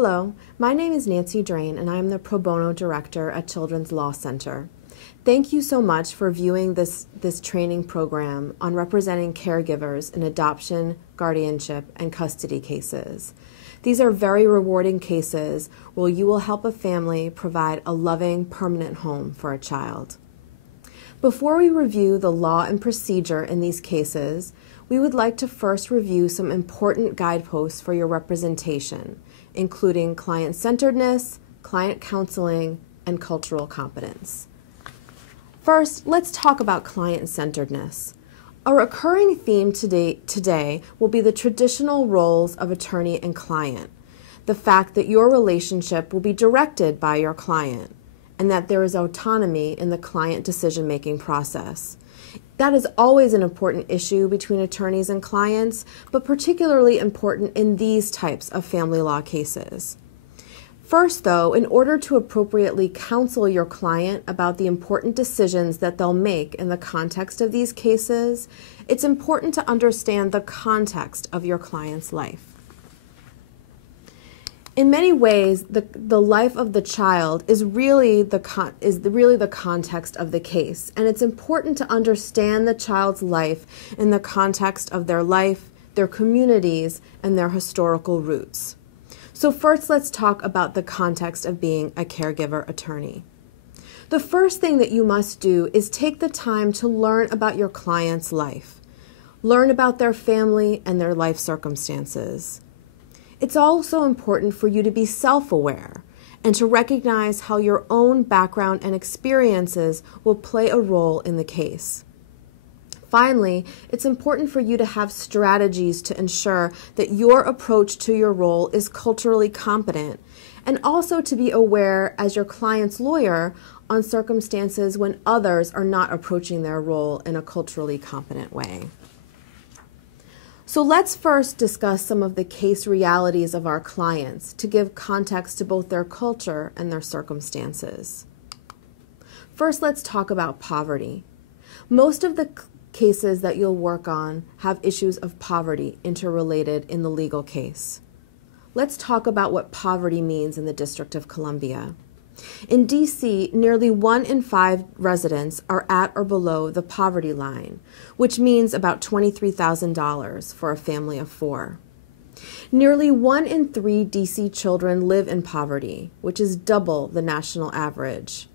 Hello, my name is Nancy Drain, and I am the Pro Bono Director at Children's Law Center. Thank you so much for viewing this training program on representing caregivers in adoption, guardianship, and custody cases. These are very rewarding cases where you will help a family provide a loving, permanent home for a child. Before we review the law and procedure in these cases, we would like to first review some important guideposts for your representation, including client-centeredness, client counseling, and cultural competence. First, let's talk about client-centeredness. A recurring theme today will be the traditional roles of attorney and client, the fact that your relationship will be directed by your client, and that there is autonomy in the client decision-making process. That is always an important issue between attorneys and clients, but particularly important in these types of family law cases. First, though, in order to appropriately counsel your client about the important decisions that they'll make in the context of these cases, it's important to understand the context of your client's life. In many ways, the life of the child is really the context of the case, and it's important to understand the child's life in the context of their life, their communities, and their historical roots. So first, let's talk about the context of being a caregiver attorney. The first thing that you must do is take the time to learn about your client's life. Learn about their family and their life circumstances. It's also important for you to be self-aware and to recognize how your own background and experiences will play a role in the case. Finally, it's important for you to have strategies to ensure that your approach to your role is culturally competent, and also to be aware as your client's lawyer on circumstances when others are not approaching their role in a culturally competent way. So let's first discuss some of the case realities of our clients to give context to both their culture and their circumstances. First, let's talk about poverty. Most of the cases that you'll work on have issues of poverty interrelated in the legal case. Let's talk about what poverty means in the District of Columbia. In D.C., nearly 1 in 5 residents are at or below the poverty line, which means about $23,000 for a family of 4. Nearly 1 in 3 D.C. children live in poverty, which is double the national average.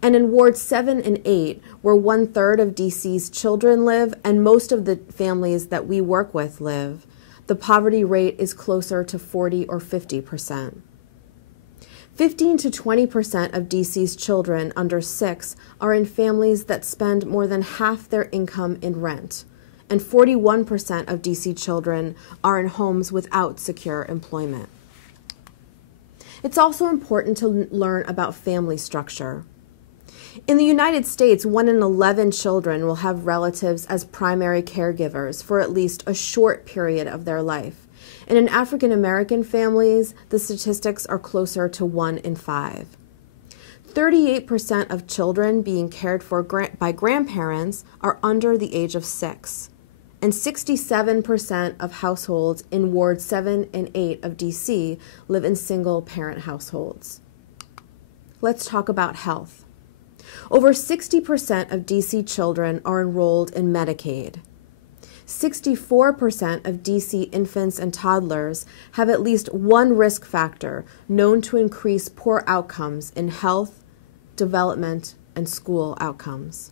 And in Wards 7 and 8, where 1/3 of D.C.'s children live and most of the families that we work with live, the poverty rate is closer to 40 or 50%. 15 to 20% of D.C.'s children under 6 are in families that spend more than half their income in rent, and 41% of D.C. children are in homes without secure employment. It's also important to learn about family structure. In the United States, 1 in 11 children will have relatives as primary caregivers for at least a short period of their life. And in African American families, the statistics are closer to 1 in 5. 38% of children being cared for by grandparents are under the age of 6. And 67% of households in Wards 7 and 8 of D.C. live in single-parent households. Let's talk about health. Over 60% of D.C. children are enrolled in Medicaid. 64% of D.C. infants and toddlers have at least one risk factor known to increase poor outcomes in health, development, and school outcomes.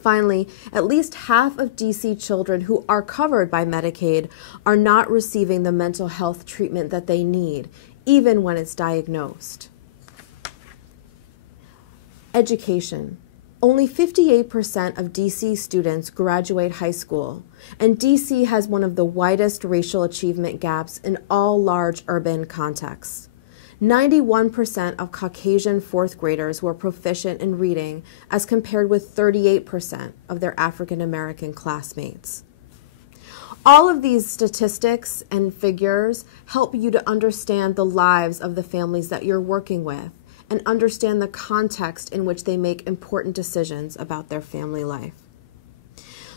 Finally, at least half of D.C. children who are covered by Medicaid are not receiving the mental health treatment that they need, even when it's diagnosed. Education. Only 58% of D.C. students graduate high school, and D.C. has one of the widest racial achievement gaps in all large urban contexts. 91% of Caucasian fourth graders were proficient in reading, as compared with 38% of their African American classmates. All of these statistics and figures help you to understand the lives of the families that you're working with, and understand the context in which they make important decisions about their family life.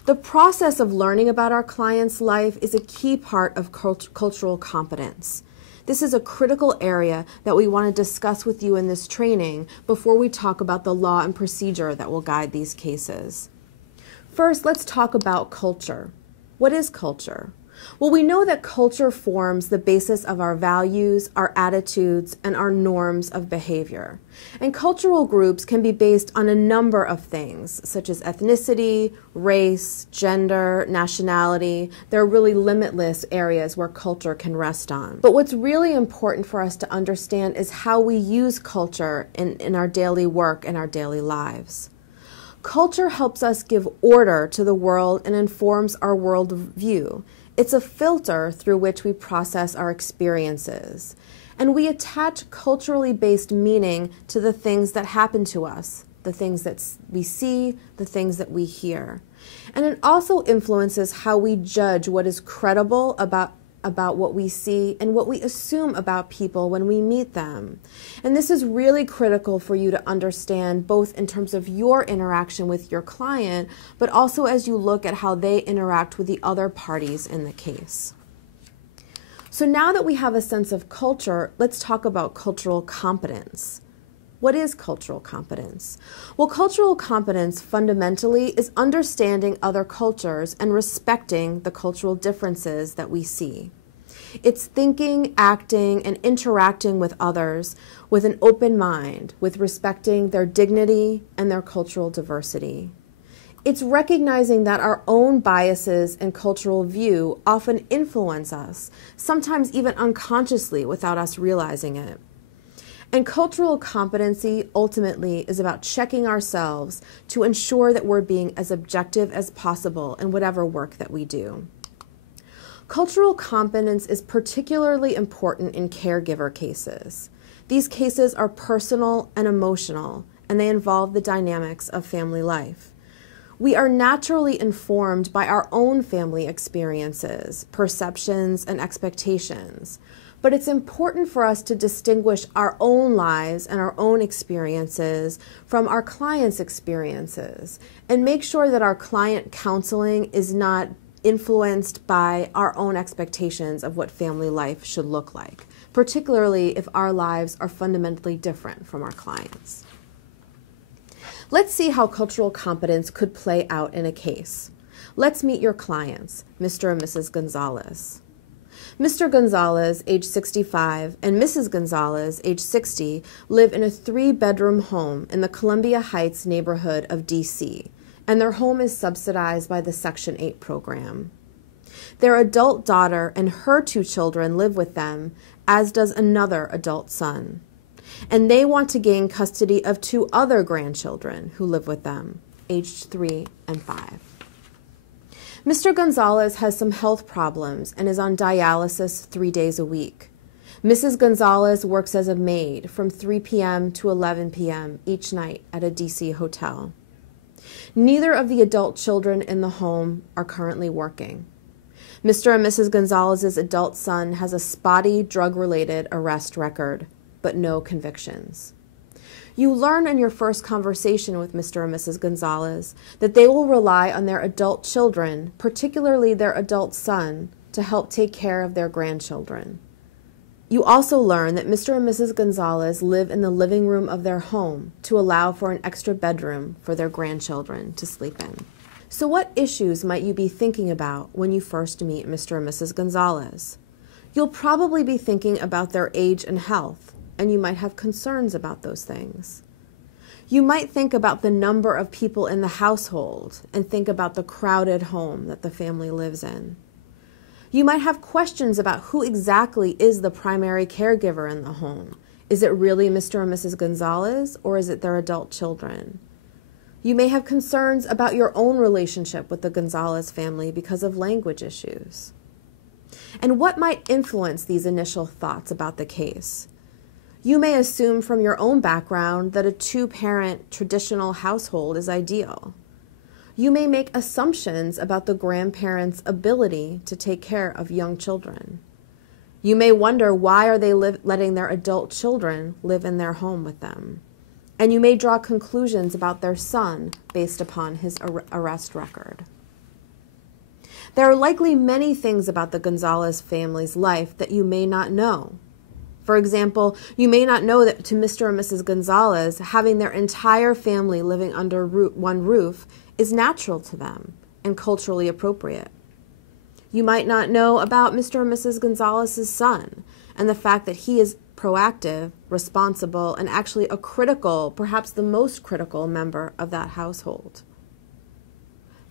The process of learning about our client's life is a key part of cultural competence. This is a critical area that we want to discuss with you in this training before we talk about the law and procedure that will guide these cases. First, let's talk about culture. What is culture? Well, we know that culture forms the basis of our values, our attitudes, and our norms of behavior. And cultural groups can be based on a number of things, such as ethnicity, race, gender, nationality. There are really limitless areas where culture can rest on. But what's really important for us to understand is how we use culture in our daily work and our daily lives. Culture helps us give order to the world and informs our worldview. It's a filter through which we process our experiences. And we attach culturally based meaning to the things that happen to us, the things that we see, the things that we hear. And it also influences how we judge what is credible about what we see and what we assume about people when we meet them. And this is really critical for you to understand, both in terms of your interaction with your client, but also as you look at how they interact with the other parties in the case. So now that we have a sense of culture, let's talk about cultural competence. What is cultural competence? Well, cultural competence fundamentally is understanding other cultures and respecting the cultural differences that we see. It's thinking, acting, and interacting with others with an open mind, with respecting their dignity and their cultural diversity. It's recognizing that our own biases and cultural view often influence us, sometimes even unconsciously without us realizing it. And cultural competency ultimately is about checking ourselves to ensure that we're being as objective as possible in whatever work that we do. Cultural competence is particularly important in caregiver cases. These cases are personal and emotional, and they involve the dynamics of family life. We are naturally informed by our own family experiences, perceptions, and expectations. But it's important for us to distinguish our own lives and our own experiences from our clients' experiences and make sure that our client counseling is not influenced by our own expectations of what family life should look like, particularly if our lives are fundamentally different from our clients. Let's see how cultural competence could play out in a case. Let's meet your clients, Mr. and Mrs. Gonzalez. Mr. Gonzalez, age 65, and Mrs. Gonzalez, age 60, live in a 3-bedroom home in the Columbia Heights neighborhood of D.C., and their home is subsidized by the Section 8 program. Their adult daughter and her 2 children live with them, as does another adult son. And they want to gain custody of 2 other grandchildren who live with them, aged 3 and 5. Mr. Gonzalez has some health problems and is on dialysis 3 days a week. Mrs. Gonzalez works as a maid from 3 p.m. to 11 p.m. each night at a D.C. hotel. Neither of the adult children in the home are currently working. Mr. and Mrs. Gonzalez's adult son has a spotty drug-related arrest record, but no convictions. You learn in your first conversation with Mr. and Mrs. Gonzalez that they will rely on their adult children, particularly their adult son, to help take care of their grandchildren. You also learn that Mr. and Mrs. Gonzalez live in the living room of their home to allow for an extra bedroom for their grandchildren to sleep in. So what issues might you be thinking about when you first meet Mr. and Mrs. Gonzalez? You'll probably be thinking about their age and health, and you might have concerns about those things. You might think about the number of people in the household and think about the crowded home that the family lives in. You might have questions about who exactly is the primary caregiver in the home. Is it really Mr. and Mrs. Gonzalez, or is it their adult children? You may have concerns about your own relationship with the Gonzalez family because of language issues. And what might influence these initial thoughts about the case? You may assume from your own background that a 2-parent traditional household is ideal. You may make assumptions about the grandparents' ability to take care of young children. You may wonder, why are they letting their adult children live in their home with them? And you may draw conclusions about their son based upon his arrest record. There are likely many things about the Gonzalez family's life that you may not know. For example, you may not know that to Mr. and Mrs. Gonzalez, having their entire family living under one roof is natural to them and culturally appropriate. You might not know about Mr. and Mrs. Gonzalez's son and the fact that he is proactive, responsible, and actually a critical, perhaps the most critical member of that household.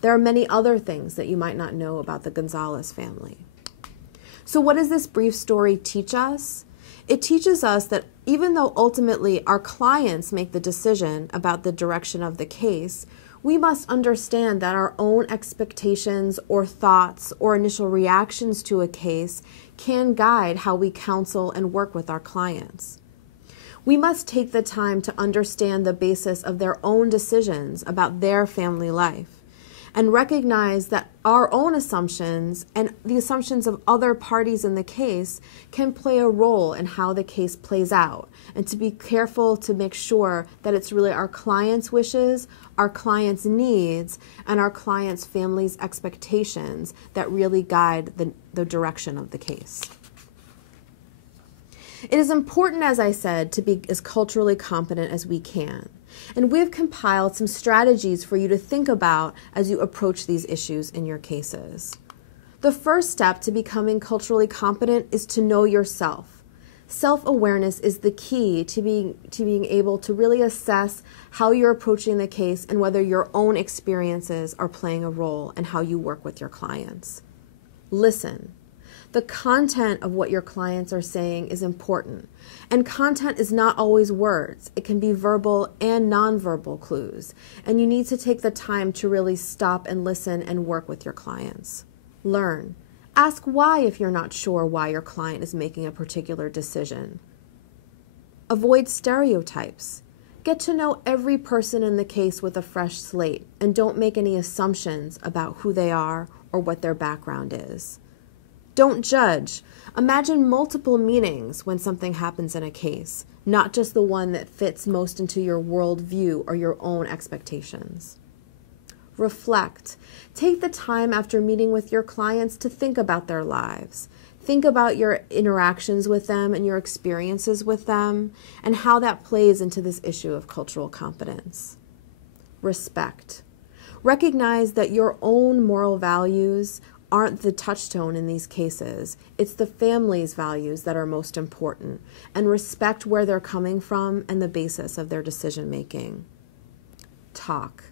There are many other things that you might not know about the Gonzalez family. So what does this brief story teach us? It teaches us that even though ultimately our clients make the decision about the direction of the case, we must understand that our own expectations or thoughts or initial reactions to a case can guide how we counsel and work with our clients. We must take the time to understand the basis of their own decisions about their family life and recognize that our own assumptions and the assumptions of other parties in the case can play a role in how the case plays out, and to be careful to make sure that it's really our client's wishes, our client's needs, and our client's family's expectations that really guide the direction of the case. It is important, as I said, to be as culturally competent as we can. And we've compiled some strategies for you to think about as you approach these issues in your cases. The first step to becoming culturally competent is to know yourself. Self-awareness is the key to being able to really assess how you're approaching the case and whether your own experiences are playing a role in how you work with your clients. Listen. The content of what your clients are saying is important, and content is not always words. It can be verbal and nonverbal clues, and you need to take the time to really stop and listen and work with your clients. Learn. Ask why if you're not sure why your client is making a particular decision. Avoid stereotypes. Get to know every person in the case with a fresh slate, and don't make any assumptions about who they are or what their background is. Don't judge. Imagine multiple meanings when something happens in a case, not just the one that fits most into your worldview or your own expectations. Reflect. Take the time after meeting with your clients to think about their lives. Think about your interactions with them and your experiences with them and how that plays into this issue of cultural competence. Respect. Recognize that your own moral values aren't the touchstone in these cases. It's the family's values that are most important, and respect where they're coming from and the basis of their decision making. Talk.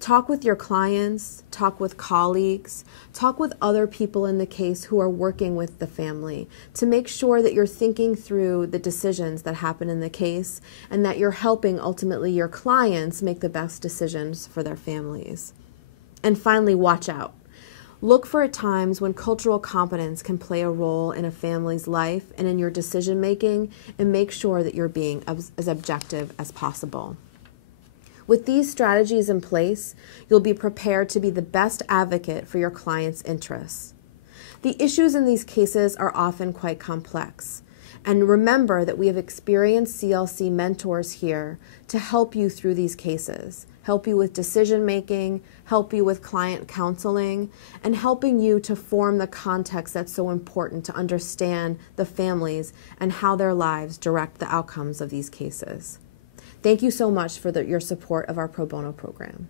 Talk with your clients, talk with colleagues, talk with other people in the case who are working with the family to make sure that you're thinking through the decisions that happen in the case and that you're helping ultimately your clients make the best decisions for their families. And finally, watch out. Look for times when cultural competence can play a role in a family's life and in your decision making, and make sure that you're being as objective as possible. With these strategies in place, you'll be prepared to be the best advocate for your client's interests. The issues in these cases are often quite complex. And remember that we have experienced CLC mentors here to help you through these cases, help you with decision making, help you with client counseling, and helping you to form the context that's so important to understand the families and how their lives direct the outcomes of these cases. Thank you so much for your support of our pro bono program.